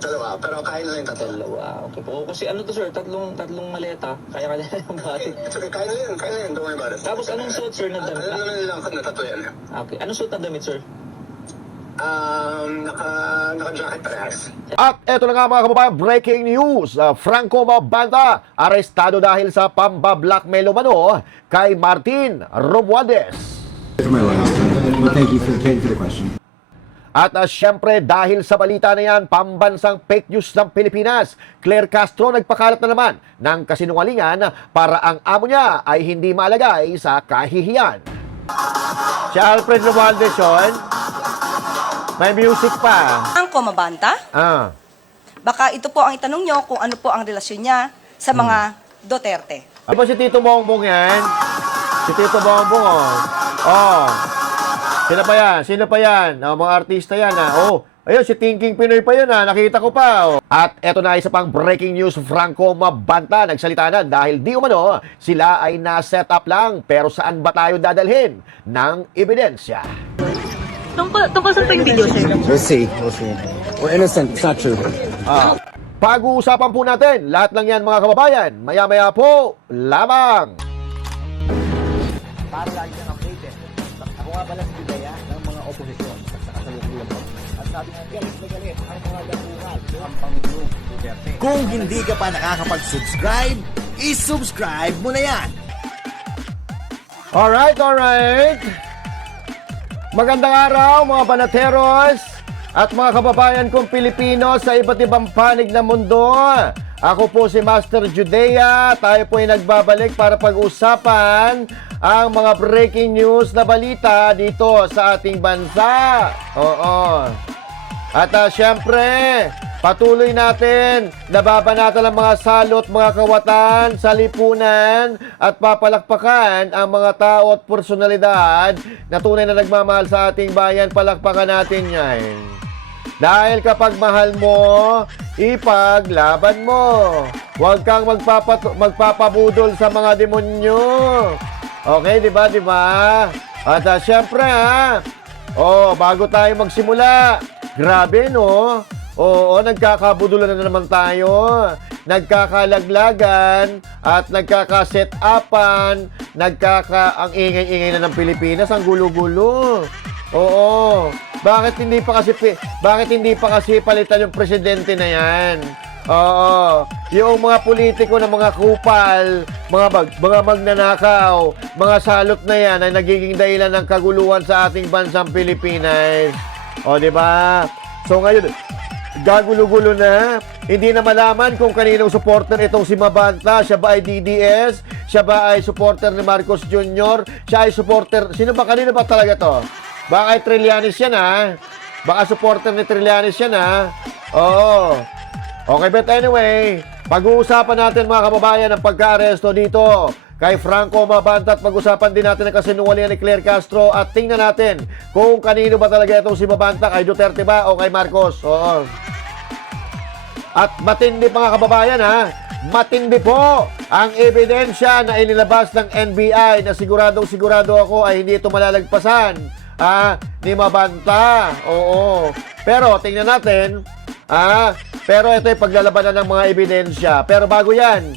Dalawa, pero kain na lang yung tatlo. Dalawa. Okay po. Kasi ano to, sir? Tatlong maleta. Kaya yung bati. It's okay, kain na yan, don't worry about it. Tapos anong suot, sir, na damit? Ano na lang na tatlo yan. Okay. Anong suot na damit, sir? Naka-jacket parehas. At eto na nga mga kababayan, breaking news. Franco Mabanta, arestado dahil sa pamba-blackmail umano kay Martin Romualdez. For my life. Well, thank you for the question. At syempre dahil sa balita na yan, pambansang fake news ng Pilipinas, Claire Castro nagpakalat na naman ng kasinungalingan para ang amo niya ay hindi malagay sa kahihiyan. Si Alfred Romualdez yun. May music pa. Franco Mabanta? Baka ito po ang itanong nyo kung ano po ang relasyon niya sa mga Duterte. Di ba si Tito Bongbong yan? Si Tito Bongbong, oh. Oh. Sino pa yan? Sino pa yan? Oh, mga artista yan, ha? Oh. Ayun, si Thinking Pinoy pa yun, ha? Nakita ko pa, oh. At eto na isa pang breaking news, Franco Mabanta nagsalita na dahil di umano sila ay na-set up lang. Pero saan ba tayo dadalhin ng ebidensya? Tungkol sa pang video, sir. We'll see. We're innocent. It's not true. Pag-uusapan po natin, lahat lang yan mga kababayan. Maya-maya po, lamang. Para lagi kang updated. Ako nga pala si Bidaya ng mga oposisyon sa kasalukuyan mo. At sabi nga, galit na galit ang mga lapungan ng Pangulong Duterte. Kung hindi ka pa nakakapag-subscribe, isubscribe mo na yan. Alright. Magandang araw mga banateros at mga kababayan kong Pilipino sa iba't ibang panig ng mundo. Ako po si Master Judea. Tayo po ay nagbabalik para pag-usapan ang mga breaking news na balita dito sa ating bansa. Oo. At syempre, patuloy natin nababanatan ang mga salot, mga kawatan sa lipunan at papalakpakan ang mga tao at personalidad na tunay na nagmamahal sa ating bayan. Palakpakan natin yan. Dahil kapag mahal mo, ipaglaban mo. Huwag kang magpapabudol sa mga demonyo. Okay, di ba? At syempre, bago tayo magsimula, grabe, no? Oo, nagkakabudulan na naman tayo. Nagkakalaglagan at nagkakaset-upan. Ang ingay-ingay na ng Pilipinas, ang gulo-gulo. Oo. Bakit hindi pa kasi palitan yung presidente na yan? Oo. Yung mga politiko na mga kupal, mga magnanakaw, mga salot na yan ay nagiging dahilan ng kaguluhan sa ating bansang Pilipinas. O, di ba? So ngayon, gagulo-gulo na. Hindi na malaman kung kaninong supporter itong si Mabanta. Siya ba ay DDS? Siya ba ay supporter ni Marcos Jr.? Siya ay supporter... Kanino ba talaga to? Baka ay Trillanes yan, ha? Baka supporter ni Trillanes yan, ha? Oo. Okay, but anyway, pag-uusapan natin mga kababayan ang pagka-aresto dito kay Franco Mabanta at pag-usapan din natin ang kasinungalingan ni Claire Castro at tingnan natin kung kanino ba talaga itong si Mabanta, kay Duterte ba o kay Marcos. Oo. At matindi mga kababayan, ha? Matindi po ang ebidensya na inilabas ng NBI na sigurado ako ay hindi ito malalagpasan ni Mabanta. Oo. Pero tingnan natin, pero ito ay paglalabanan ng mga ebidensya. Pero bago yan,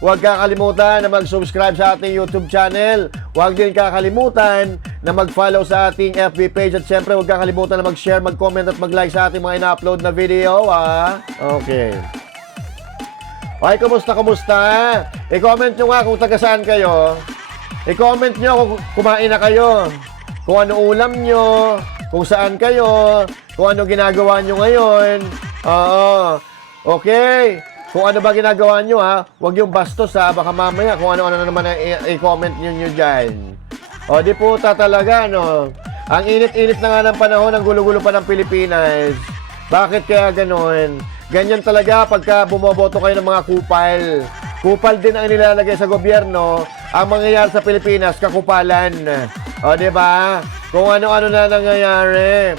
huwag kakalimutan na mag-subscribe sa ating YouTube channel. Huwag din kakalimutan na mag-follow sa ating FB page. At syempre, huwag kakalimutan na mag-share, mag-comment at mag-like sa ating mga ina-upload na video. Okay. Okay, kumusta? I-comment nyo nga kung taga saan kayo. I-comment nyo kung kumain na kayo. Kung ano ulam nyo. Kung saan kayo. Kung ano ginagawa nyo ngayon. Okay. Kung ano ba ginagawa nyo, huwag yung bastos, baka mamaya kung ano-ano na naman i-comment nyo dyan. O di puta talaga, no? Ang init-init na nga ng panahon, ang gulo-gulo pa ng Pilipinas. Bakit kaya ganoon? Ganyan talaga pagka bumoboto kayo ng mga kupal. Kupal din ang nilalagay sa gobyerno. Ang mangyayari sa Pilipinas, kakupalan. O di ba? Kung ano-ano na nangyayari.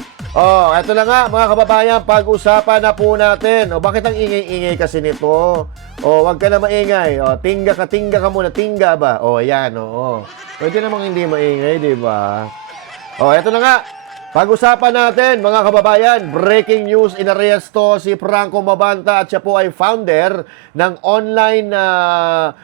Eto na nga mga kababayan, pag-usapan na po natin. Bakit ang ingay-ingay kasi nito? Wag ka na maingay. Tingga ka muna. Tingga ba? Ayan, Pwede namang hindi maingay, di ba? Eto na nga. Pag-usapan natin, mga kababayan, breaking news, inaresto si Franco Mabanta at siya po ay founder ng online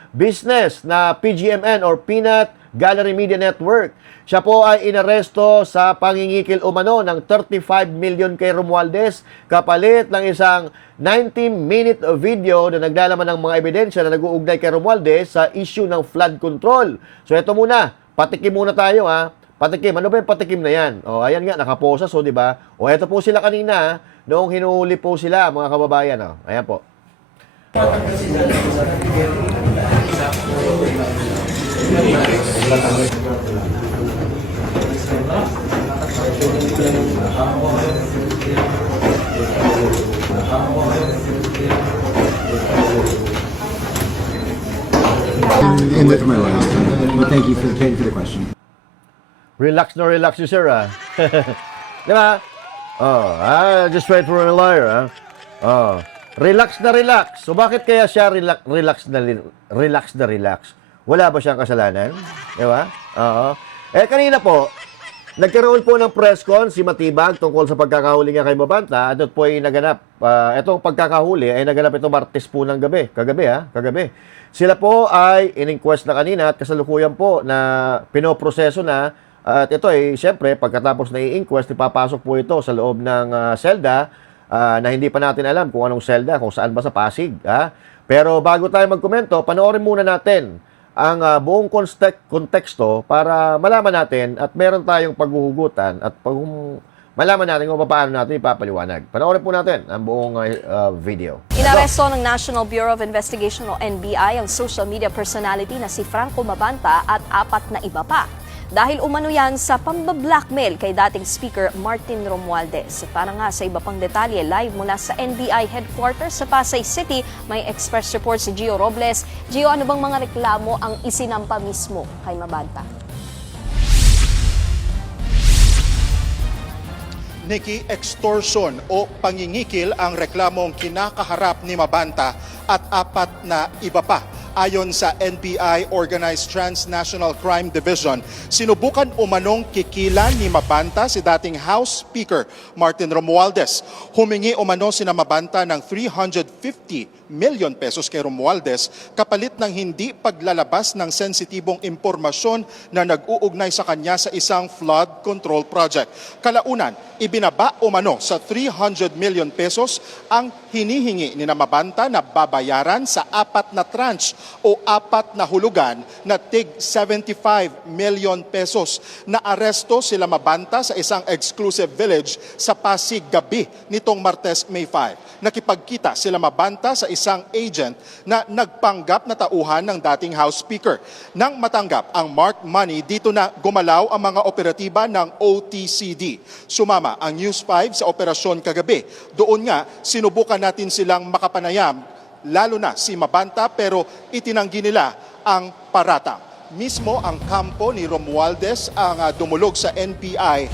business na PGMN or Peanut Gallery Media Network. Siya po ay inaresto sa pangingikil umano ng 35 million kay Romualdez kapalit ng isang 90-minute video na naglalaman ng mga ebidensya na nag-uugnay kay Romualdez sa issue ng flood control. So ito muna, patikim muna tayo ha. Patikim, ano ba yung patikim na yan? O, ayan nga, nakaposa, so, di ba? O, eto po sila kanina, noong hinuhuli po sila, mga kababayan, o. Ayan po. And that's my last one. But thank you for the question. Relax na relax you, sir, ha? Di ba? Oh, just wait for a liar, ha? Oh, relax na relax. So, bakit kaya siya relax na relax? Wala ba siyang kasalanan? Di ba? Oo. Kanina po, nagkaroon po ng press con si Matibag tungkol sa pagkakahuli niya kay Mabanta. At ito po ay naganap. Itong pagkakahuli ay naganap ito Martes po ng gabi. Kagabi. Sila po ay in-inquest na kanina at kasalukuyan po na pinoproseso na. At ito ay siyempre pagkatapos na i-inquest, ipapasok po ito sa loob ng selda na hindi pa natin alam kung anong selda, kung saan ba sa Pasig. Ha? Pero bago tayo magkomento, panoorin muna natin ang buong konteksto para malaman natin at meron tayong paghuhugutan at malaman natin kung paano natin ipapaliwanag. Panoorin po natin ang buong video. Inaresto ng National Bureau of Investigation o NBI ang social media personality na si Franco Mabanta at 4 na iba pa. Dahil umano yan sa pambablackmail kay dating Speaker Martin Romualdez. Para nga sa iba pang detalye, live mula sa NBI headquarters sa Pasay City, may express report si Gio Robles. Gio, ano bang mga reklamo ang isinampa mismo kay Mabanta? Nikki, extortion o pangingikil ang reklamong kinakaharap ni Mabanta at 4 na iba pa. Ayon sa NBI Organized Transnational Crime Division, sinubukan umanong kikilan ni Mabanta si dating House Speaker Martin Romualdez. Humingi umano si Mabanta ng 350 million pesos kay Romualdez kapalit ng hindi paglalabas ng sensitibong impormasyon na nag-uugnay sa kanya sa isang flood control project. Kalaunan, ibinaba umano sa 300 million pesos ang hinihingi ni Mabanta na babayaran sa 4 na tranche o 4 na hulugan na tig 75 million pesos. Naaresto sila Mabanta sa isang exclusive village sa Pasig gabi nitong Martes, May 5. Nakipagkita sila Mabanta sa isang agent na nagpanggap na tauhan ng dating House Speaker. Nang matanggap ang marked money, dito na gumalaw ang mga operatiba ng OTCD. Sumama ang News 5 sa operasyon kagabi. Doon nga, sinubukan natin silang makapanayam, lalo na si Mabanta, pero itinanggi nila ang paratang. Mismo ang kampo ni Romualdez ang dumulog sa NBI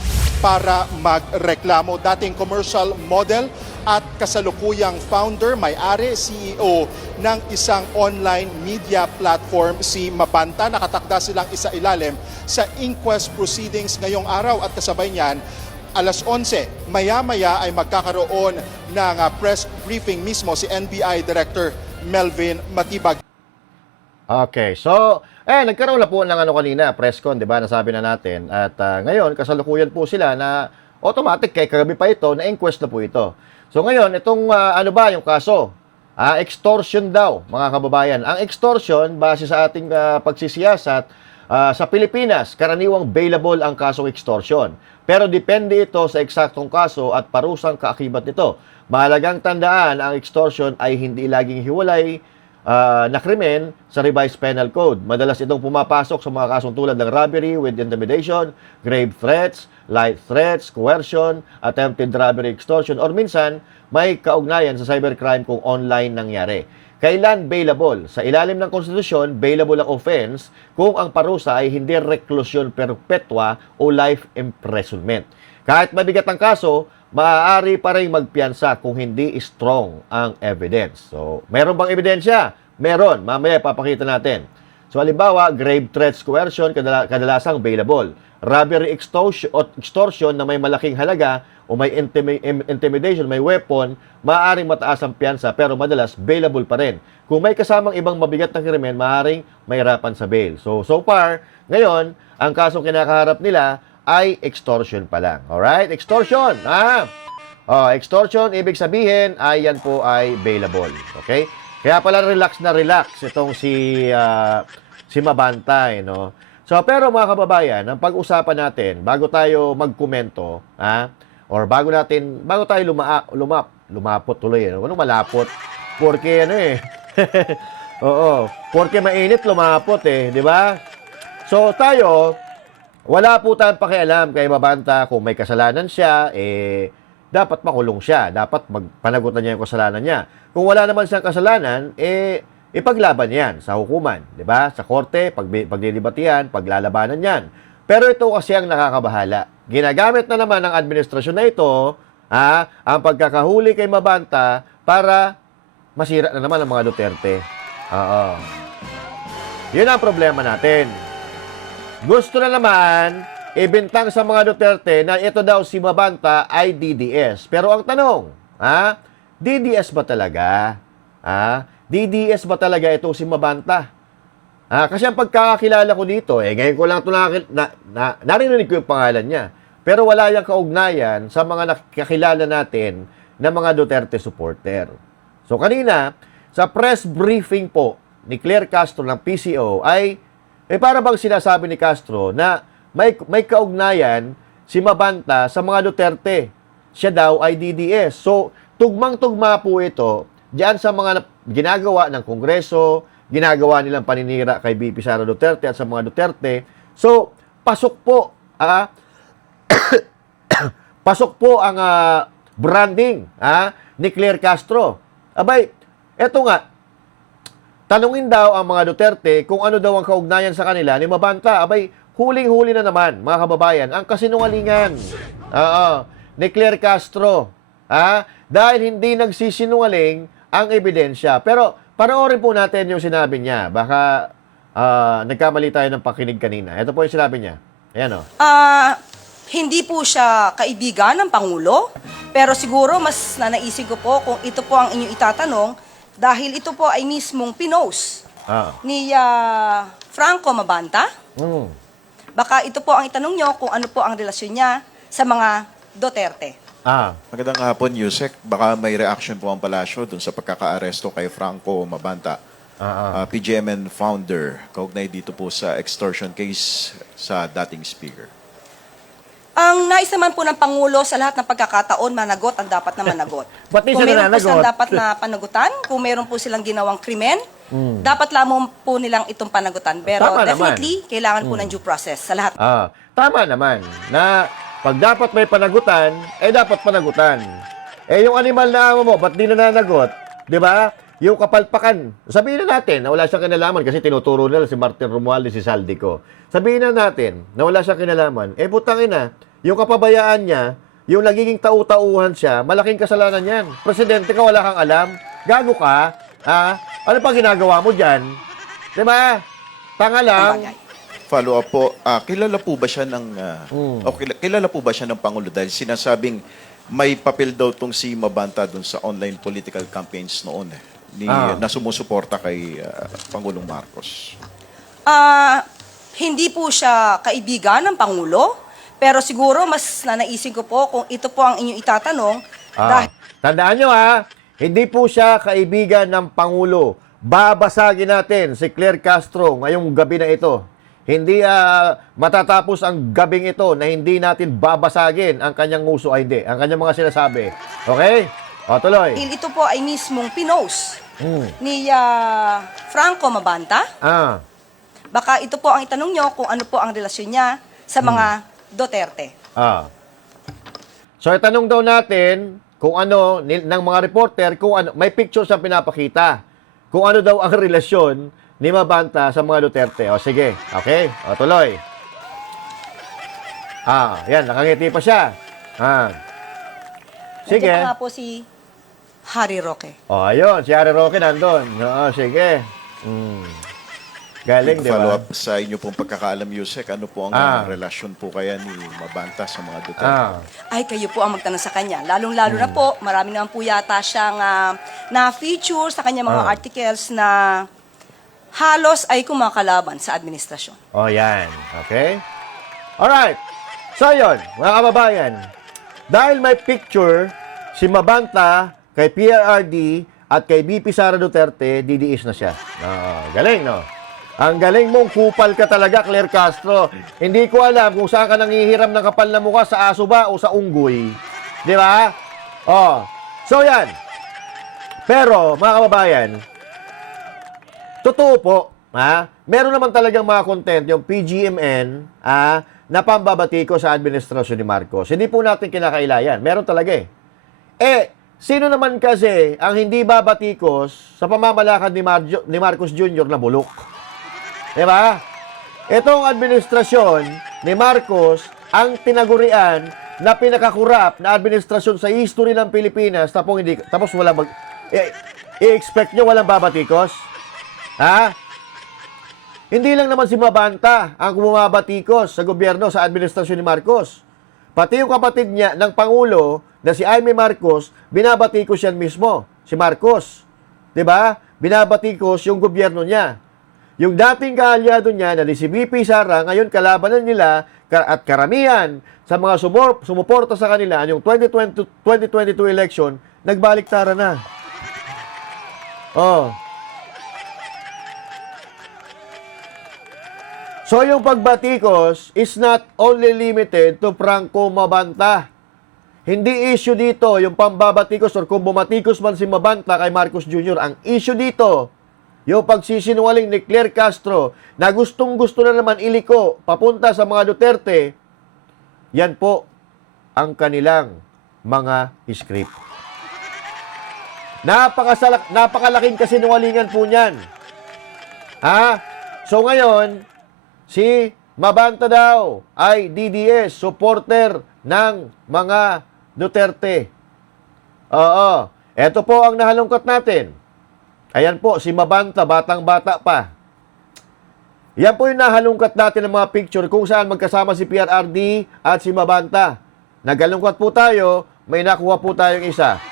para magreklamo. Dating commercial model at kasalukuyang founder, may-ari, CEO ng isang online media platform si Mabanta. Nakatakda silang isa-ilalim sa inquest proceedings ngayong araw at kasabay niyan, alas 11, maya-maya ay magkakaroon ng press briefing mismo si NBI Director Melvin Matibag. Okay, so, nagkaroon na po ng kanina, press con, di ba, nasabi na natin. At ngayon, kasalukuyan po sila na automatic, kay kagabi pa ito, na-inquest na po ito. So ngayon, itong ano ba yung kaso? Extortion daw, mga kababayan. Ang extortion, base sa ating pagsisiyasat, sa Pilipinas, karaniwang bailable ang kasong extortion. Pero depende ito sa eksaktong kaso at parusang kaakibat nito. Mahalagang tandaan, ang extortion ay hindi laging hiwalay na krimen sa revised penal code. Madalas itong pumapasok sa mga kasong tulad ng robbery with intimidation, grave threats, light threats, coercion, attempted robbery, extortion, or minsan may kaugnayan sa cybercrime kung online nangyari. Kailan bailable? Sa ilalim ng konstitusyon, bailable ang offense kung ang parusa ay hindi reklusyon perpetua o life imprisonment. Kahit mabigat ang kaso, maaari pa rin magpiyansa kung hindi strong ang evidence. So, meron bang ebidensya? Meron. Mamaya papakita natin. So, halimbawa, grave threats, coercion, kadalasang bailable. robbery extortion na may malaking halaga o may intimidation, may weapon, maaaring mataas ang piyansa pero madalas bailable pa rin. Kung may kasamang ibang mabigat na krimen, maaaring mahirapan sa bail. So far, ngayon, ang kasong kinakaharap nila ay extortion pa lang. Alright? Extortion! Extortion, ibig sabihin ay yan po ay bailable. Okay? Kaya pala relax na relax itong si Mabantay, no? So, pero mga kababayan, ang pag-usapan natin, bago tayo magkomento, or bago tayo lumapot tuloy, ano malapot? Porque oo, porque mainit lumapot di ba? So, tayo, wala po tayong pakialam kay Mabanta kung may kasalanan siya, dapat makulong siya. Dapat panagutan niya yung kasalanan niya. Kung wala naman siyang kasalanan, ipaglaban yan sa hukuman. Diba? Sa korte, pagdidibatihan, paglalabanan yan. Pero ito kasi ang nakakabahala. Ginagamit na naman ng administrasyon na ito, ang pagkakahuli kay Mabanta para masira na naman ang mga Duterte. Yun ang problema natin. Gusto na naman ibintang sa mga Duterte na ito daw si Mabanta ay DDS. Pero ang tanong, DDS ba talaga? DDS ba talaga ito si Mabanta? Kasi ang pagkakakilala ko dito, ngayon ko lang ito narinig ko yung pangalan niya. Pero wala yung kaugnayan sa mga nakakilala natin na mga Duterte supporter. So kanina, sa press briefing po ni Claire Castro ng PCO ay para bang sinasabi ni Castro na may kaugnayan si Mabanta sa mga Duterte. Siya daw ay DDS. So, tugmang-tugma po ito diyan sa mga ginagawa ng Kongreso, ginagawa nilang paninira kay BP Sara Duterte at sa mga Duterte. So, pasok po pasok po ang branding ni Claire Castro. Abay, eto nga, tanungin daw ang mga Duterte kung ano daw ang kaugnayan sa kanila ni Mabanta. Abay, huling-huli na naman, mga kababayan, ang kasinungalingan ni Claire Castro. Dahil hindi nagsisinungaling ang ebidensya. Pero, panoorin po natin yung sinabi niya. Baka nagkamali tayo ng pakinig kanina. Ito po yung sinabi niya. Ayan Hindi po siya kaibigan ng Pangulo, pero siguro mas nanaisip ko po kung ito po ang inyong itatanong dahil ito po ay mismong pinost ni Franco Mabanta. Baka ito po ang itanong nyo kung ano po ang relasyon niya sa mga Duterte. Magandang hapon, Yusek. Baka may reaction po ang palasyo dun sa pagkaka-aresto kay Franco Mabanta, PGMN founder, kaugnay dito po sa extortion case sa dating speaker. Ang nais naman po ng Pangulo sa lahat ng pagkakataon, managot ang dapat na managot. Ba't di Kung siya meron po nananagot? silang dapat na panagutan, kung meron po silang ginawang krimen, dapat lamang po nilang itong panagutan. Pero Tama definitely, kailangan po ng due process sa lahat. Tama naman na pag dapat may panagutan, dapat panagutan. Yung animal na amo mo, ba't di nananagot? Di ba? Yung kapalpakan. Sabihin na natin na wala siyang kinalaman kasi tinuturo nila si Martin Romualdez, si Saldico. Sabihin na natin na wala siyang kinalaman. Putangin na, yung kapabayaan niya, yung nagiging tau-tauhan siya, malaking kasalanan yan. Presidente ka, wala kang alam. Gago ka. Ano pa ginagawa mo dyan? Di ba? Tanga lang. Follow up po, kilala po ba siya ng kilala po ba siya ng Pangulo dahil sinasabing may papel daw tong si Mabanta dun sa online political campaigns noon na sumusuporta kay Pangulong Marcos. Hindi po siya kaibigan ng Pangulo, pero siguro mas nanaisip ko po kung ito po ang inyong itatanong dahil Tandaan nyo hindi po siya kaibigan ng Pangulo. Babasagin natin si Claire Castro ngayong gabi na ito. Hindi matatapos ang gabing ito na hindi natin babasagin ang kanyang uso hindi, ang kanyang mga sinasabi. Okay? Tuloy. ito po ay mismong pinost ni Franco Mabanta. Baka ito po ang itanong nyo kung ano po ang relasyon niya sa mga Duterte. So, itanong daw natin kung ano, ng mga reporter, kung ano, may picture siyang pinapakita. Kung ano daw ang relasyon ni Mabanta sa mga Duterte. Sige. Okay? Tuloy. Yan. Nakangiti pa siya. Sige. Nandiyan pa nga po si Harry Roque. Ayun. Si Harry Roque nandun. Sige. Galing, di Follow ba? up sa inyo pong pagkakaalam, Yusek, ano po ang relasyon po kaya ni Mabanta sa mga Duterte? Ay, kayo po ang magtanong sa kanya. Lalong-lalo na po, marami naman po yata siyang na-feature sa kanyang mga articles na halos ay kumakalaban sa administrasyon. Oh, yan. Okay? Alright. So, yun, mga kababayan. Dahil may picture, si Mabanta kay PRRD at kay BP Sara Duterte, DDS na siya. Galing, no? Ang galing mong kupal ka talaga, Claire Castro. Hindi ko alam kung saan ka nangihiram ng kapal na mukha, sa aso ba o sa unggoy. Di ba? Oh. So, yan. Pero, mga kababayan, totoo po, meron naman talagang mga content, yung PGMN, na pambabati ko sa administrasyon ni Marcos. Hindi po natin kinakailayan. Meron talaga eh. Sino naman kasi ang hindi babatikos sa pamamalakad ni Marcos Jr. na bulok? Diba? Itong administrasyon ni Marcos ang tinagurian na pinakakurap na administrasyon sa history ng Pilipinas, tapos wala i-expect nyo walang babatikos? Hindi lang naman si Mabanta ang bumabatikos sa gobyerno, sa administrasyon ni Marcos. Pati yung kapatid niya ng Pangulo na si Jaime Marcos, binabatikos yan mismo, si Marcos. 'Di ba? Binabatikos yung gobyerno niya. Yung dating kaalyado niya na si BP Sara, ngayon kalabanan nila at karamihan sa mga sumuporta sa kanila yung 2022 election, nagbaliktara na. Oh. So, yung pagbatikos is not only limited to Franco Mabanta. Hindi issue dito yung pambabatikos or kung bumatikos man si Mabanta kay Marcos Jr. Ang issue dito, yung pagsisinungaling ni Claire Castro na gustong-gusto na naman iliko papunta sa mga Duterte, yan po ang kanilang mga script. Napakalaking kasinungalingan po niyan. So ngayon, si Mabanta daw ay DDS, supporter ng mga Duterte. Oo. Ito po ang nahalungkat natin. Ayan po, si Mabanta, batang-bata pa. Yan po yung nahalungkat natin ng mga picture kung saan magkasama si PRRD at si Mabanta. Nagalungkat po tayo, may nakuha po tayong isa.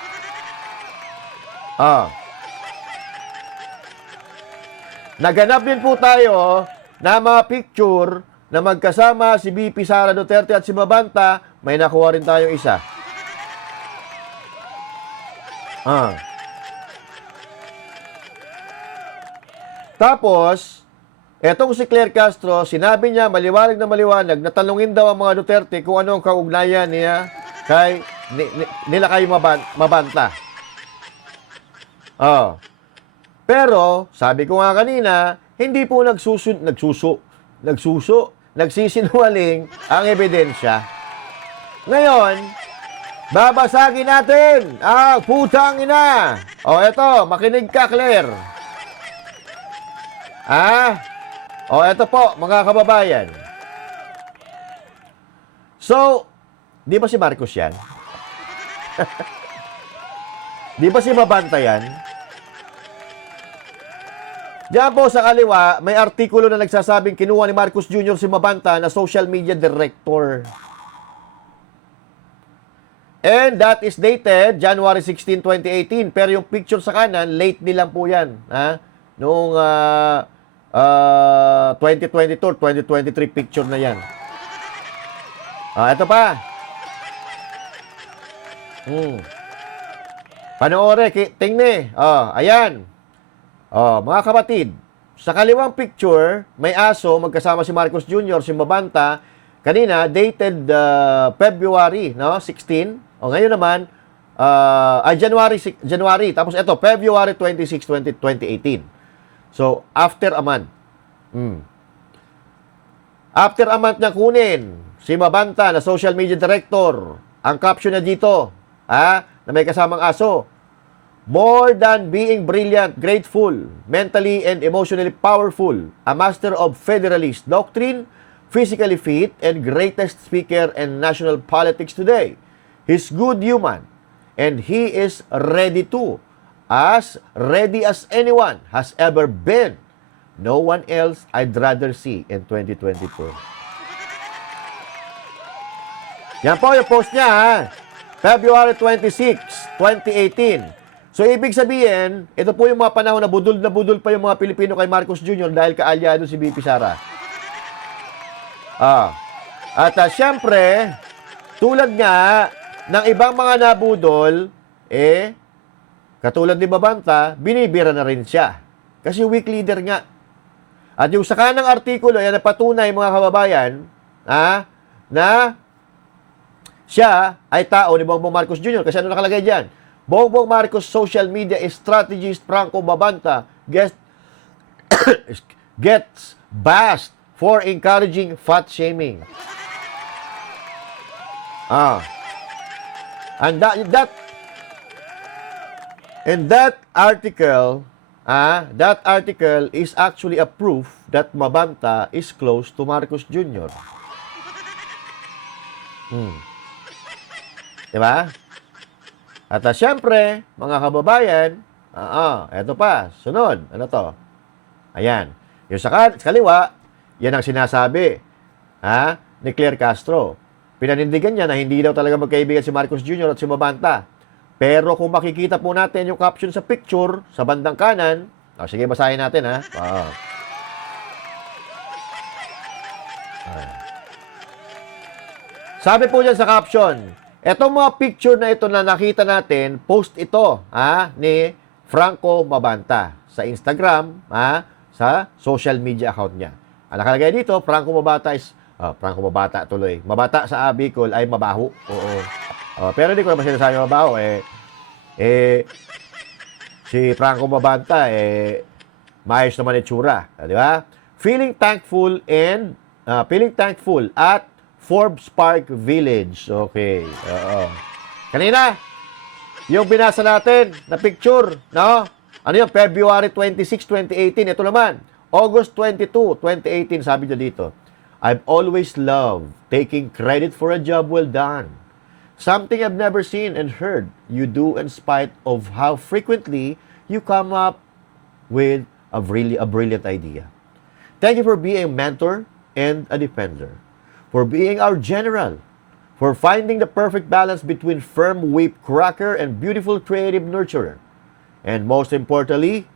Naganap din po tayo na mga picture na magkasama si BP Sara Duterte at si Mabanta, may nakuha rin tayong isa. Tapos, etong si Claire Castro, sinabi niya maliwanag na maliwanag na tanungin daw ang mga Duterte kung ano ang kaugnayan niya nila kay Mabanta. Pero, sabi ko nga kanina, hindi po nagsisinungaling ang ebidensya. Ngayon, babasagin natin ang putang ina. Eto, makinig ka, Claire. Eto po, mga kababayan. So, di ba si Marcos yan? Di ba si Mabanta yan? Diyan po sa kaliwa, may artikulo na nagsasabing kinuha ni Marcos Jr. si Mabanta na social media director. And that is dated January 16, 2018. Pero yung picture sa kanan, late nilang po yan. Noong 2022, 2023 picture na yan. Ito pa. Panoorin, tingnan. Ayan. Mga kapatid, sa kaliwang picture, may aso, magkasama si Marcos Jr., si Mabanta, kanina, dated February 16. Ngayon naman, January. Tapos ito, February 26, 2018. So, after a month. After a month na kunin, si Mabanta na social media director, ang caption na dito, na may kasamang aso, more than being brilliant, grateful, mentally and emotionally powerful, a master of federalist doctrine, physically fit, and greatest speaker in national politics today. He's good human, and he is ready to, as ready as anyone has ever been, no one else I'd rather see in 2024. Yan po yung post niya, ha? February 26, 2018. So, ibig sabihin, ito po yung mga panahon na budol pa yung mga Pilipino kay Marcos Jr. dahil kaalyado si BP Sara. At syempre, tulad nga ng ibang mga nabudol, katulad ni Mabanta, binibira na rin siya. Kasi weak leader nga. At yung sa kanang artikulo, yan napatunay mga kababayan, na siya ay tao ni Bongbong Marcos Jr. Kasi ano nakalagay dyan? Bongbong Marcos social media strategist Franco Mabanta gets bashed for encouraging fat shaming. And that article is actually a proof that Mabanta is close to Marcos Jr. Diba? At syempre, mga kababayan, eto pa, sunod. Ano to? Ayan. Yung sa kaliwa, yan ang sinasabi ni Claire Castro. Pinanindigan niya na hindi daw talaga magkaibigan si Marcos Jr. at si Mabanta. Pero kung makikita po natin yung caption sa picture, sa bandang kanan, sige, basahin natin, ha? Sabi po dyan sa caption, etong mga picture na ito na nakita natin, post ito ni Franco Mabanta sa Instagram, sa social media account niya. Ang nakalagay dito, Franco Mabata tuloy. Mabata sa Bicol ay mabaho. Oo. Pero hindi ko naman sinasabi mabaho. Si Franco Mabanta, maayos naman itsura. Di ba? Feeling thankful at Forbes Park Village. Okay. Kanina, yung binasa natin na picture, no? Ano yun? February 26, 2018. Ito naman, August 22, 2018. Sabi niya dito, I've always loved taking credit for a job well done. Something I've never seen and heard you do in spite of how frequently you come up with a brilliant idea. Thank you for being a mentor and a defender. For being our general, for finding the perfect balance between firm whip cracker and beautiful creative nurturer, and most importantly,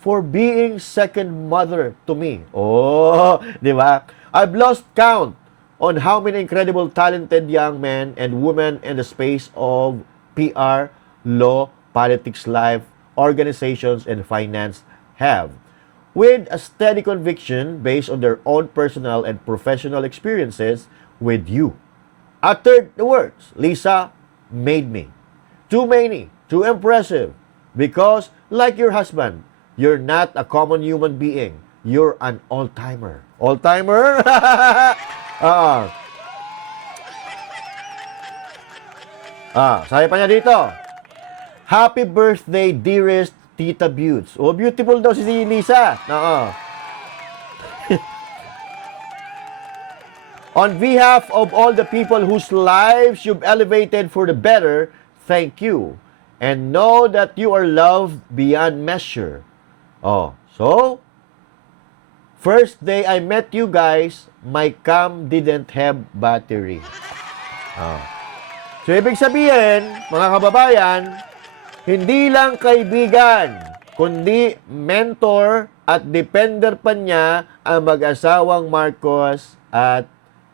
for being second mother to me. Di ba? I've lost count on how many incredible talented young men and women in the space of PR, law, politics, life, organizations, and finance have, with a steady conviction based on their own personal and professional experiences with you, uttered the words, Lisa made me. Too many, too impressive, because like your husband, you're not a common human being. You're an all-timer. All-timer? Sabi pa niya dito, happy birthday, dearest Tita Buttes. Beautiful daw si Lisa. On behalf of all the people whose lives you've elevated for the better, thank you. And know that you are loved beyond measure. So, first day I met you guys, my cam didn't have battery. So, ibig sabihin, mga kababayan, hindi lang kaibigan, kundi mentor at defender pa niya ang mag-asawang Marcos at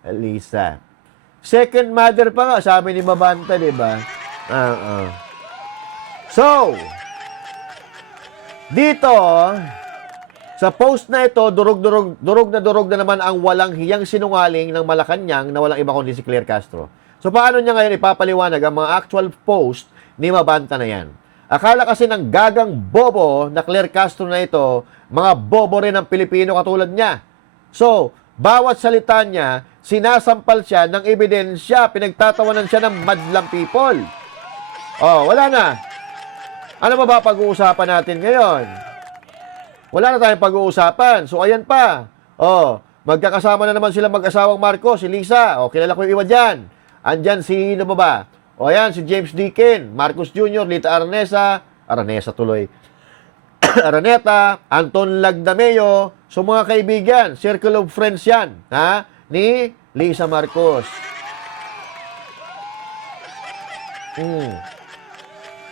Lisa. Second mother pa nga, sabi ni Mabanta, di ba? So, dito, sa post na ito, durog na naman ang walang hiyang sinungaling ng Malacanang na walang iba kundi si Claire Castro. So, paano niya ngayon ipapaliwanag ang mga actual post ni Mabanta na yan? Akala kasi ng gagang bobo na Claire Castro na ito, mga bobo rin ng Pilipino katulad niya. So, bawat salita niya, sinasampal siya ng ebidensya, pinagtatawanan siya ng madlang people. Wala na. Ano ba pag-uusapan natin ngayon? Wala na tayong pag-uusapan. So, ayan pa. Magkakasama na naman sila mag-asawang Marcos, si Lisa. Kilala ko yung iba dyan. Andyan si, ano ba? Ayan, si James Deakin, Marcos Jr., Lita Aranesa tuloy. Araneta, Anton Lagdameo, so mga kaibigan, circle of friends yan, ha? Ni Lisa Marcos.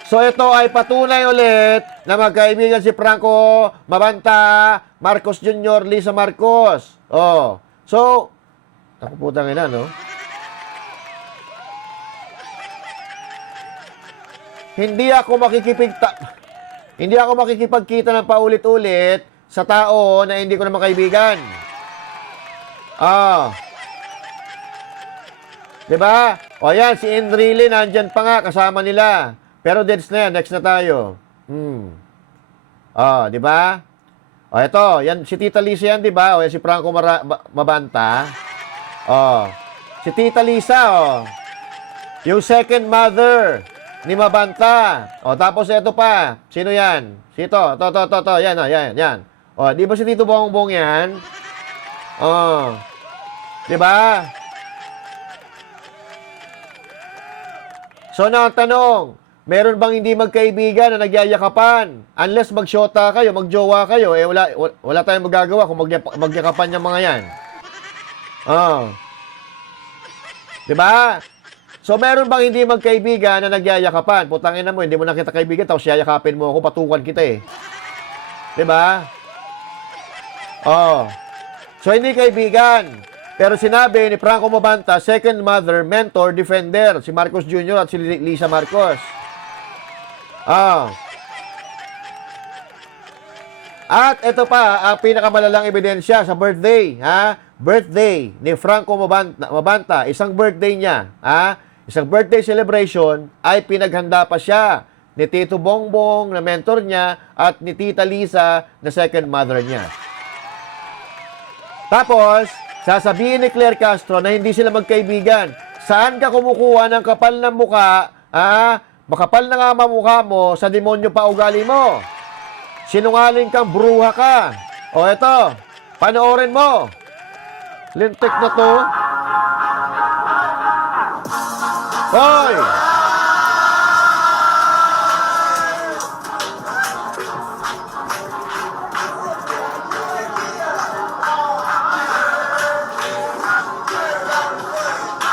So ito ay patunay ulit na magkaibigan si Franco Mabanta, Marcos Jr., Lisa Marcos. Oh. So, ako putang ina, no? Hindi ako makikipagkita ng paulit-ulit sa tao na hindi ko naman kaibigan. Diba? O yan, si Enrile nandyan pa nga, kasama nila. Pero deads na yan, next na tayo. Diba? O ito, yan, si Tita Lisa yan, diba? O yan, si Franco Mabanta. Si Tita Lisa, yung second mother ni Mabanta. Tapos ito pa, sino yan? Sito, to, yan. Di ba si Tito Bongbong yan? Diba? So, na ang tanong, meron bang hindi magkaibigan na nagyayakapan? Unless magsyota kayo, magjowa kayo, wala tayong magagawa kung magyakapan yung mga yan. Diba? So, meron bang hindi magkaibigan na nagyayakapan? Putangin na mo, hindi mo na kita kaibigan, tapos yayakapin mo ako, patukan kita eh. Diba? So, hindi kaibigan. Pero sinabi ni Franco Mabanta, second mother, mentor, defender, si Marcos Jr. at si Lisa Marcos. At ito pa, ang pinakamalalang ebidensya sa birthday, birthday ni Franco Mabanta, isang birthday niya, isang birthday celebration, ay pinaghanda pa siya ni Tito Bongbong na mentor niya at ni Tita Lisa na second mother niya. Tapos, sasabihin ni Claire Castro na hindi sila magkaibigan. Saan ka kumukuha ng kapal ng muka? Makapal na nga mukha mo, sa demonyo pa ugali mo. Sinungaling kang bruha ka. O eto, panoorin mo. Lintik na to. Hoy!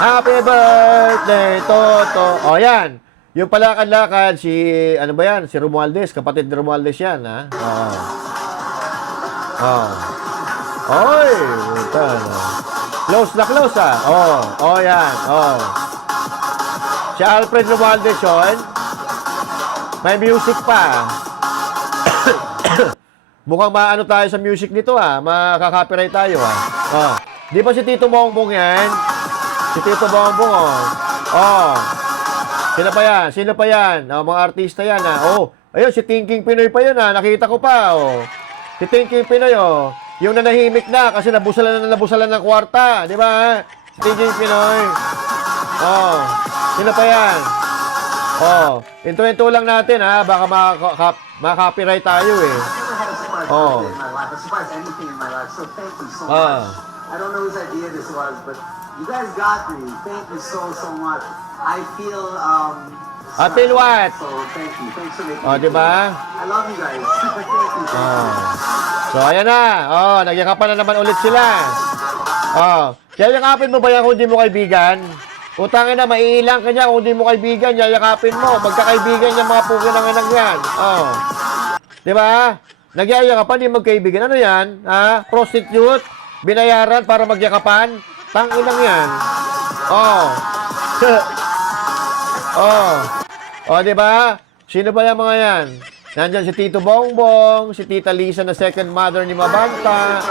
Happy birthday, Toto. O yan. Yung palakad-lakad, si, ano ba yan? Si Romualdez, kapatid ni Romualdez yan, ha? Oy! Close na close, ha? Yan. Si Alfred Romualdez yun. May music pa. Mukhang maano tayo sa music nito, ha? Makaka-copyright tayo, ha? Di ba si Tito Bongbong yan? Si Tito Bongbong, Sino pa yan? Mga artista yan, ayun, si Thinking Pinoy pa yun, Nakita ko pa, Si Thinking Pinoy, Yung nanahimik na kasi nabusalan ng kwarta, di ba? Si Thinking Pinoy. Sino pa yan? Into lang natin, baka maka-copyright tayo, eh. I don't know whose idea this was, but you guys got me. Thank you so much. I feel I feel what? So thank you. Thanks for making me diba? I love you guys. Thank you. So ayan na. Nagyakapan na naman ulit sila. Yayakapin mo ba yan kung di mo kaibigan? Utangin na, maiilang ka niya kung di mo kaibigan, yayakapin mo. Magkakaibigan yung mga pugi ng anak yan. Diba? Nagyayakapan, di magkaibigan. Ano yan? Prostitute? Binayaran para magyakapan? Tanginang yan. Diba? Sino ba yung mga yan? Nandyan si Tito Bongbong, si Tita Lisa na second mother ni Mabanta.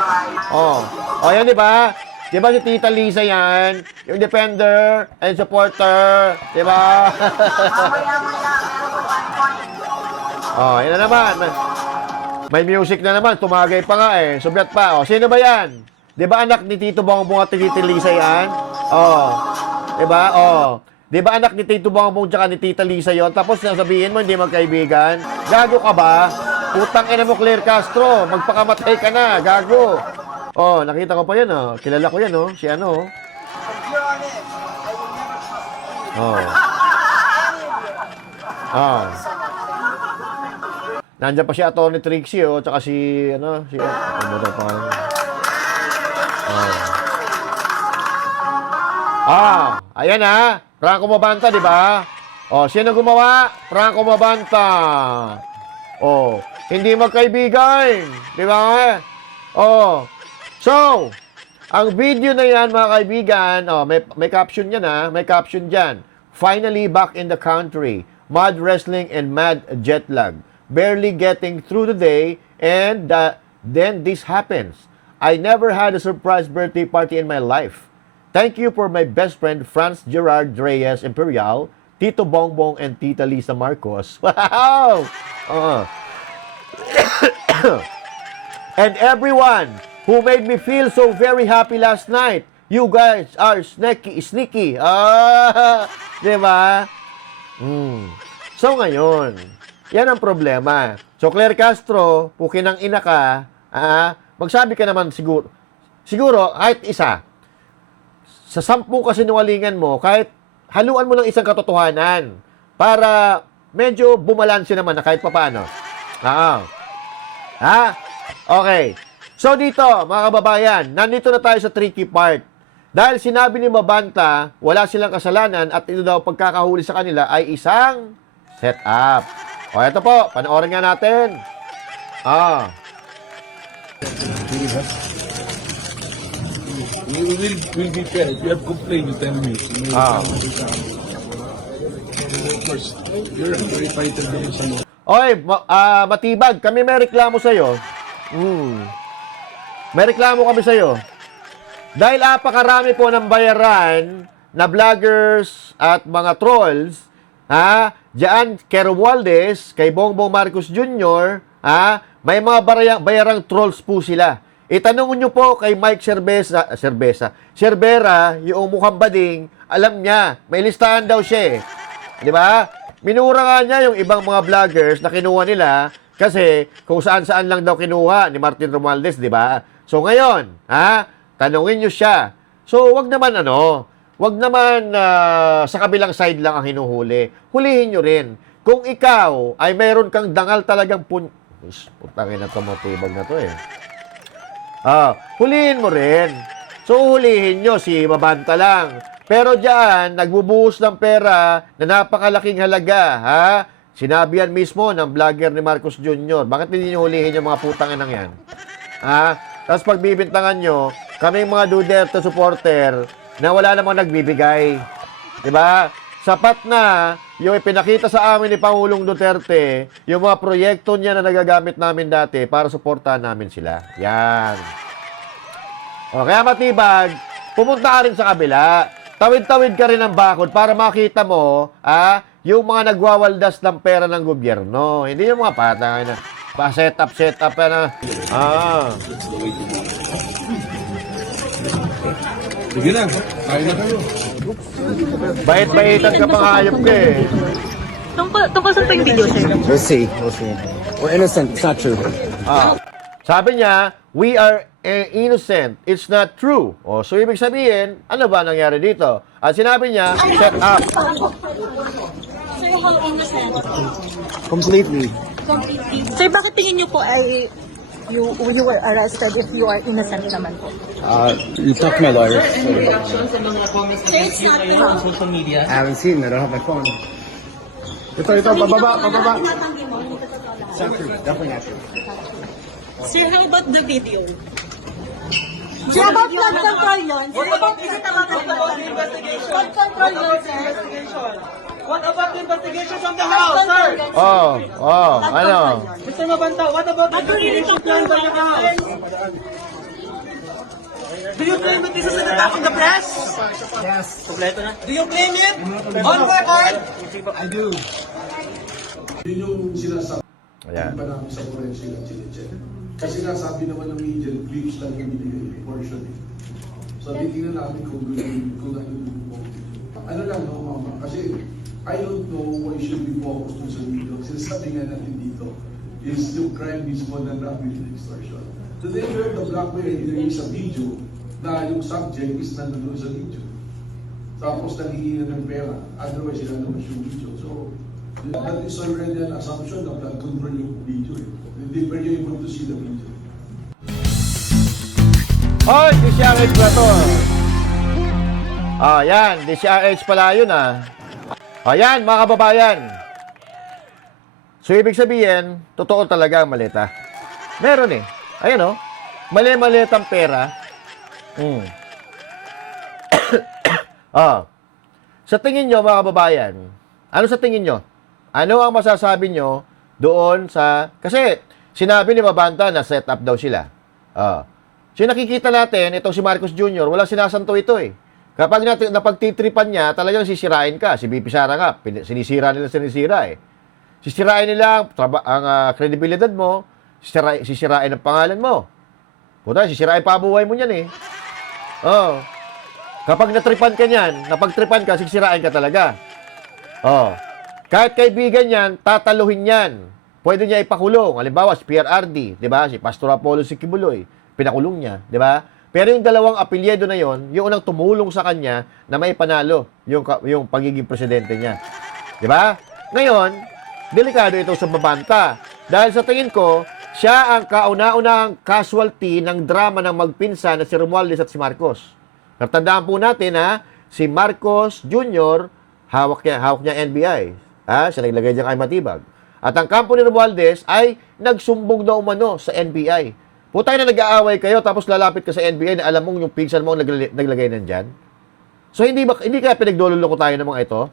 Yan, diba? Diba si Tita Lisa yan? Yung defender and supporter. Diba? Yan na naman. May music na naman. Tumagay pa nga eh. Subyat pa. Sino ba yan? Diba anak ni Tito Bongbong at Tita Lisa yan? Diba? Diba anak ni Tito Bongbong tsaka ni Tita Lisa yon? Tapos sasabihin mo hindi magkaibigan? Gago ka ba? Putang ina mo, Claire Castro. Magpakamatay ka na. Gago. Nakita ko pa yan, Kilala ko yan, Si ano, Nandiyan pa si Atty. Trixie, oh, tsaka si, ano ba ito pangalan? Ayan Franco Mabanta, di ba? Sino gumawa? Franco Mabanta. Hindi magkaibigan, di ba? So, ang video na yan, mga kaibigan, may caption yan, may caption dyan. Finally back in the country. Mad wrestling and mad jet lag. Barely getting through the day, and then this happens. I never had a surprise birthday party in my life. Thank you for my best friend, Franz Gerard Reyes Imperial, Tito Bongbong, and Tita Lisa Marcos. Wow! And everyone who made me feel so very happy last night. You guys are sneaky. Diba? So ngayon, yan ang problema. So Claire Castro, pukin ng ina ka, magsabi ka naman siguro kahit isa. Sa 10 kasinungalingan mo, kahit haluan mo ng isang katotohanan para medyo bumalanse naman na kahit papaano. Okay. So dito, mga kababayan, nandito na tayo sa tricky part. Dahil sinabi ni Mabanta, wala silang kasalanan at ito daw pagkakahuli sa kanila ay isang setup. Ito po, panoorin nga natin. We'll be fair. We have complained with enemies. Of course, you're a very fighter. Matibag, kami may reklamo sa'yo. May reklamo kami sa'yo. Dahil apakarami po ng bayaran na vloggers at mga trolls, diyan kay Romualdez, kay Bongbong Marcos Jr., may mga bayarang trolls po sila. Itanong nyo po kay Mike Cervera, yung mukhang bading, alam niya, may listahan daw siya. Di ba? Minura nga niya yung ibang mga vloggers na kinuha nila kasi kung saan-saan lang daw kinuha ni Martin Romualdez, di ba? So ngayon, tanungin nyo siya. So wag naman sa kabilang side lang ang hinuhuli. Hulihin nyo rin. Kung ikaw ay mayroon kang dangal talagang putangin na ito, matibag na to hulihin mo rin. So, hulihin nyo si Mabanta lang. Pero diyan, nagbubuhos ng pera na napakalaking halaga, Sinabi yan mismo ng vlogger ni Marcos Jr. Bakit hindi nyo hulihin yung mga putangin ng yan? Tapos pagbibintangan nyo, kaming mga Duterte supporter na wala namang nagbibigay. Diba? Sapat na yung ipinakita sa amin ni Pangulong Duterte, yung mga proyekto niya na nagagamit namin dati para suportahan namin sila. Yan. Kaya matibag, pumunta ka rin sa kabila. Tawid-tawid ka rin ng bakod para makita mo, yung mga nagwawaldas ng pera ng gobyerno. Hindi yung mga patay na pa-set up na. Sige lang, kaya na kayo. Bait-baitan ka pang hayop ka Tungkol sa yung video, sir? We'll see. We're innocent. It's not true. Sabi niya, we are innocent. It's not true. So ibig sabihin, ano ba nangyari dito? At sinabi niya, set up. Sir, how innocent? Completely. Sir, bakit tingin niyo po ay you were arrested if you are innocent naman po? You talk to my lawyer. Sir, it's not true. Social media. I haven't seen it. I don't have my phone. Ito, bababa. It's not true. Definitely not true. Sir, how about the video? Sir, about flood control yun? Sir, about the investigation? Flood control yun, sir? What about the investigation from the House, sir? Ano? Mr. Mabanta, what about the investigation plan by the House? Do you claim that this is an attack on the press? Yes. Do you claim it? On record? I do. Yun yung sinasabi Ayan. pa namin sa forensic at chinecheck. Kasi nasabi naman ng media, clips lang yung binigay portion. So, titignan namin kung ano lang, no, mama. Kasi, I don't know why you should be focused on sa video. Sinasabi nga natin dito is yung crime mismo na blackmail and extortion. So, they heard the blackmail and there is a video na yung subject is nandun sa video. Tapos, nangihingi na ng pera. Otherwise, sila naman yung video. So, that is already an assumption na blood control yung video. were you able to see the video? Hoy, DCRH ba to? Yan. DCRH pala yun, Yan, mga kababayan. So, ibig sabihin, totoo talaga ang maleta. Meron eh. Ayan, mali-malitang pera. Sa tingin nyo, mga kababayan, ano sa tingin nyo? Ano ang masasabi nyo doon sa... Kasi, sinabi ni Mabanta na set up daw sila. So, nakikita natin, itong si Marcos Jr., walang sinasanto ito eh. Kapag napagtitripan niya, talagang sisirain ka. Si BP Sara nga, sinisira eh. Sisirain nila ang kredibilidad mo, sisirain ang pangalan mo. Puta, sisirain pa buhay mo niyan eh. Kapag natripan ka niyan, napagtripan ka, sisirain ka talaga. Kahit kaibigan niyan, tataluhin niyan. Pwede niya ipakulong. Halimbawa, si PRRD, di ba? Si Pastor Apollo Sikibuloy, pinakulong niya, di ba? Pero yung dalawang apelyido na yon, yung unang tumulong sa kanya na may panalo yung pagiging presidente niya. Di ba? Ngayon, delikado ito sa Mabanta. Dahil sa tingin ko, siya ang kauna-unahang casualty ng drama ng magpinsan na si Romualdez at si Marcos. Natandaan po natin si Marcos Jr., hawak niya NBI. Siya naglagay diyan kay Matibag. At ang kampo ni Romualdez ay nagsumbong na umano sa NBI. Putay na nag-aaway kayo tapos lalapit ka sa NBI na alam mong yung pinsan mo ang naglagay nandyan. So hindi kaya pinaglololoko tayo ng mga ito?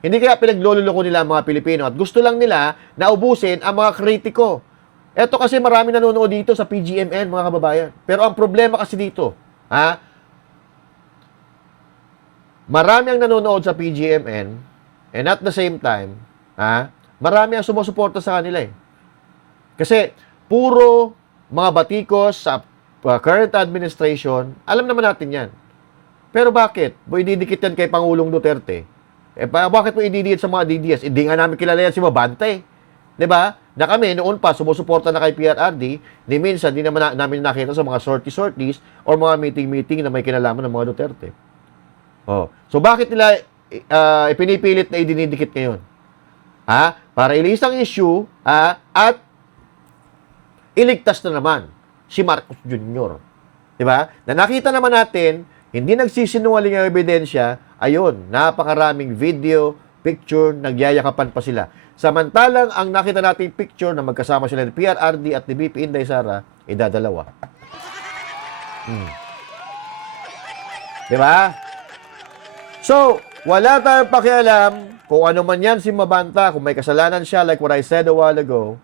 Hindi kaya pinaglololoko nila ang mga Pilipino at gusto lang nila na ubusin ang mga kritiko. Ito kasi marami nanonood dito sa PGMN, mga kababayan. Pero ang problema kasi dito, marami ang nanonood sa PGMN and at the same time, marami ang sumusuporta sa kanila eh. Kasi puro mga batikos sa current administration, alam naman natin yan. Pero bakit? Ididikit yan kay Pangulong Duterte. Bakit mo ididikit sa mga DDS? Hindi nga namin kilala yan si Mabanta eh. Diba? Na kami, noon pa, sumusuporta na kay PRRD, ni minsan, di naman namin nakita sa mga sorties or mga meeting na may kinalaman ng mga Duterte. So, bakit nila ipinipilit na idinidikit ngayon? Para ilisang issue, at iligtas na naman si Marcos Jr. Diba? Na nakita naman natin, hindi nagsisinungaling ang ebidensya, ayun, napakaraming video, picture, nagyayakapan pa sila. Samantalang ang nakita nating picture na magkasama sila ni PRRD at ni BP Inday Sara, idadalawa. Diba? So, wala tayong pakialam kung ano man yan si Mabanta, kung may kasalanan siya, like what I said a while ago,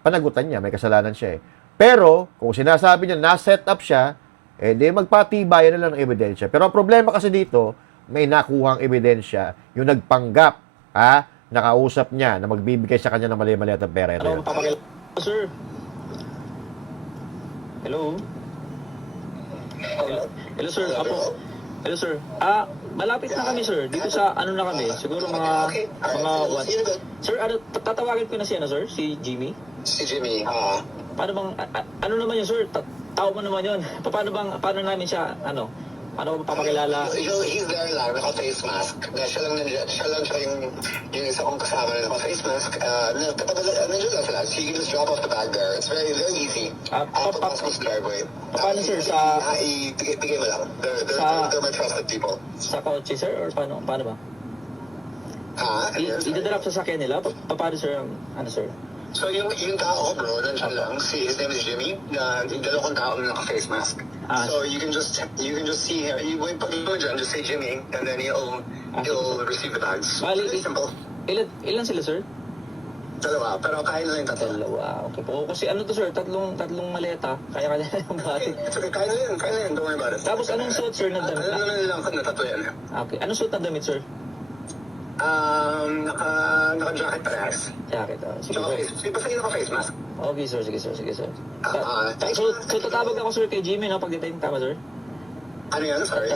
panagutan niya, may kasalanan siya eh. Pero, kung sinasabi niya na-set up siya, di magpatibayan na lang ng ebidensya. Pero ang problema kasi dito, may nakuhang ebidensya, yung nagpanggap, nakausap niya na magbibigay sa kanya ng mali-mali at pera. Ito yun. Sir. Hello? Hello, sir. Hello, sir. Malapit na kami, sir. Dito sa, na kami? Siguro mga what? Sir, tatawagin ko na siya, sir? Si Jimmy? Si Jimmy, Paano bang, ano naman yun, sir? Tao mo naman yun. Paano namin siya, ano ba papakilala? He's there lang, naka-face mask. Siya lang yung isa kong kasama na naka-face mask. Nandiyan lang sila. So you can just drop off the bag there. It's very, very easy. Papasok sa driveway. Paano, sir? Bigay mo lang. They're my trusted people. Sa kotse, sir? Or paano ba? Idadalap sa sakyan nila? Paano, sir? Sir? So yung tao, bro, nandiyan lang. His name is Jimmy. Dalawang tao na naka-face mask. So you can just see him. Pag mo dyan, just say Jimmy, and then he'll receive the bags. Very simple. Ilan sila, sir? Dalawa, pero kaya na yung tatlo. Dalawa, okay po. Kasi sir, tatlong maleta. Kaya yung bati. Okay, kaya na yun. Don't worry about it. Tapos anong suot, sir, ng damit? Alam na nilang na tatlo yan. Okay, anong suot ng damit, sir? Naka-jacket parehas. Jacket, sige po. Basta yung naka-face mask. Okay, sir. Sige, sir. So tatawag ako, sir, kay Jimmy, no? Pagdating, tama, sir? Ano yan? Sorry?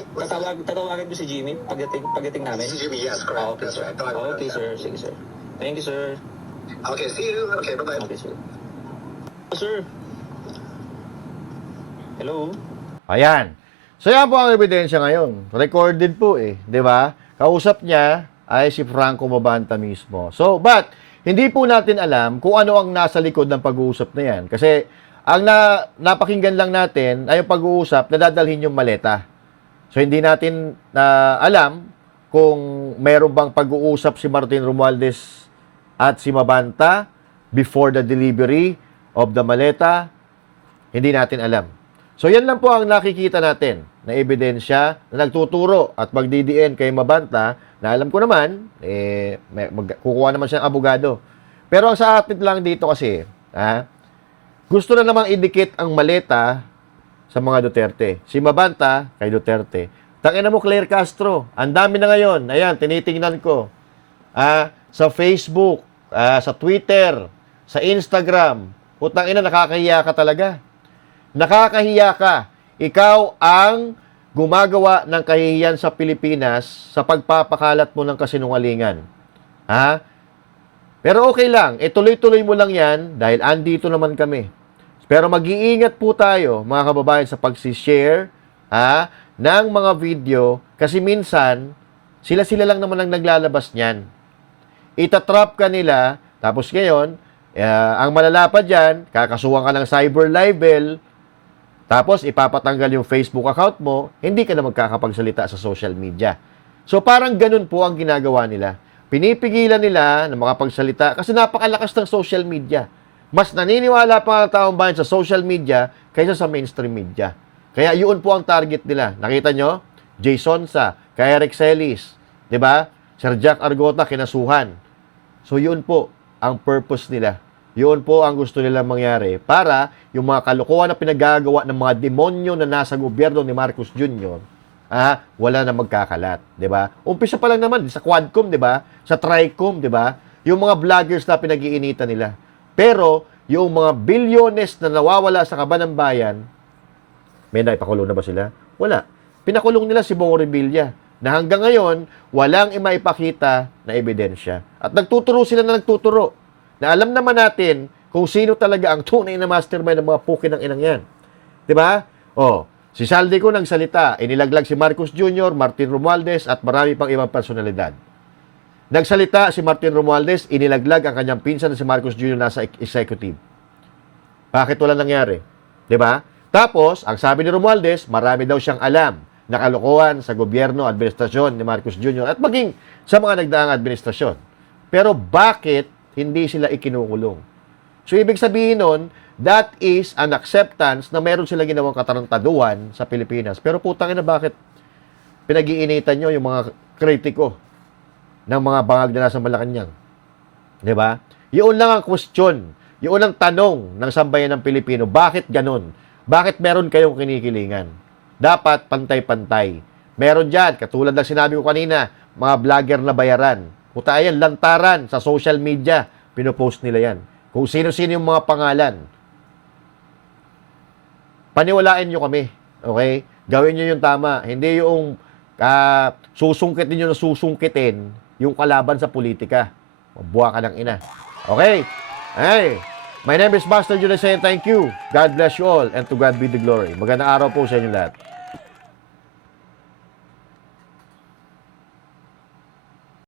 Tatawagan ko si Jimmy pagdating namin? Si Jimmy, yes, correct. Okay, sir. Okay, sir. Sige, sir. Thank you, sir. Okay, see you. Okay, bye-bye. Okay, sir. Sir. Hello? Ayan. So yan po ang ebidensya ngayon. Recorded po eh. Di ba? Kausap niya ay si Franco Mabanta mismo. So, but, hindi po natin alam kung ano ang nasa likod ng pag-uusap na yan. Kasi ang napakinggan lang natin ay yung pag-uusap na dadalhin yung maleta. So hindi natin alam kung meron bang pag-uusap si Martin Romualdez at si Mabanta before the delivery of the maleta. Hindi natin alam. So yan lang po ang nakikita natin na ebidensya na nagtuturo at magdidiin kay Mabanta na alam ko naman, kukuha naman siya ng abogado. Pero ang sa atin lang dito kasi, gusto na namang idikit ang maleta sa mga Duterte. Si Mabanta kay Duterte. Tangina mo, Claire Castro. Ang dami na ngayon. Ayan, tinitingnan ko. Sa Facebook, sa Twitter, sa Instagram. Putang ina, nakakahiya ka talaga. Nakakahiya ka. Ikaw ang gumagawa ng kahihiyan sa Pilipinas sa pagpapakalat mo ng kasinungalingan. Pero okay lang. Tuloy-tuloy mo lang yan dahil andito naman kami. Pero mag-iingat po tayo, mga kababayan, sa pag-share ng mga video kasi minsan, sila-sila lang naman ang naglalabas niyan. Itatrap ka nila, tapos ngayon, ang malala pa dyan, kakasuhan ka ng cyber libel, tapos ipapatanggal yung Facebook account mo, hindi ka na magkakapagsalita sa social media. So parang ganun po ang ginagawa nila. Pinipigilan nila na makapagsalita kasi napakalakas ng social media. Mas naniniwala pa ang taong bayan sa social media kaysa sa mainstream media. Kaya yun po ang target nila. Nakita nyo? Jason Sa, kay Eric Celis, di ba? Sir Jack Argota, kinasuhan. So yun po ang purpose nila. Yun po ang gusto nilang mangyari para yung mga kalokohan na pinagagawa ng mga demonyo na nasa gobyerno ni Marcos Jr., wala na magkakalat, 'di ba? Umpisa pa lang naman sa Quadcom, 'di ba? Sa Tricom, 'di ba? Yung mga vloggers na pinag-iinitan nila. Pero yung mga bilyones na nawawala sa kaban ng bayan, may naipakulong na ba sila? Wala. Pinakulong nila si Bong Revilla na hanggang ngayon walang maipakita na ebidensya. At nagtuturo sila na nagtuturo. Na alam naman natin kung sino talaga ang tunay na mastermind ng mga pukin ng inang yan. Diba? Si Saldico nagsalita, inilaglag si Marcos Jr., Martin Romualdez, at marami pang ibang personalidad. Nagsalita si Martin Romualdez, inilaglag ang kanyang pinsan na si Marcos Jr. nasa executive. Bakit wala nangyari? Diba? Tapos, ang sabi ni Romualdez, marami daw siyang alam na kalokohan sa gobyerno, administrasyon ni Marcos Jr. at maging sa mga nagdaang administrasyon. Pero bakit hindi sila ikinukulong? So, ibig sabihin nun, that is an acceptance na meron sila ginawang katarantaduhan sa Pilipinas. Pero putang ina, bakit pinag-iinitan nyo yung mga kritiko ng mga bangag na nasa Malacanang? Diba? Yun lang ang question. Yun ang tanong ng sambayan ng Pilipino. Bakit ganun? Bakit meron kayong kinikilingan? Dapat pantay-pantay. Meron dyan, katulad ng sinabi ko kanina, mga vlogger na bayaran. Puta yan, lantaran sa social media. Pinopost nila yan. Kung sino-sino yung mga pangalan. Paniwalaan nyo kami. Okay? Gawin nyo yung tama. Hindi yung susungkitin nyo na susungkitin yung kalaban sa politika. Mabuha ka ng ina. Okay? Hey, my name is Master Jules saying thank you. God bless you all and to God be the glory. Magandang araw po sa inyo lahat.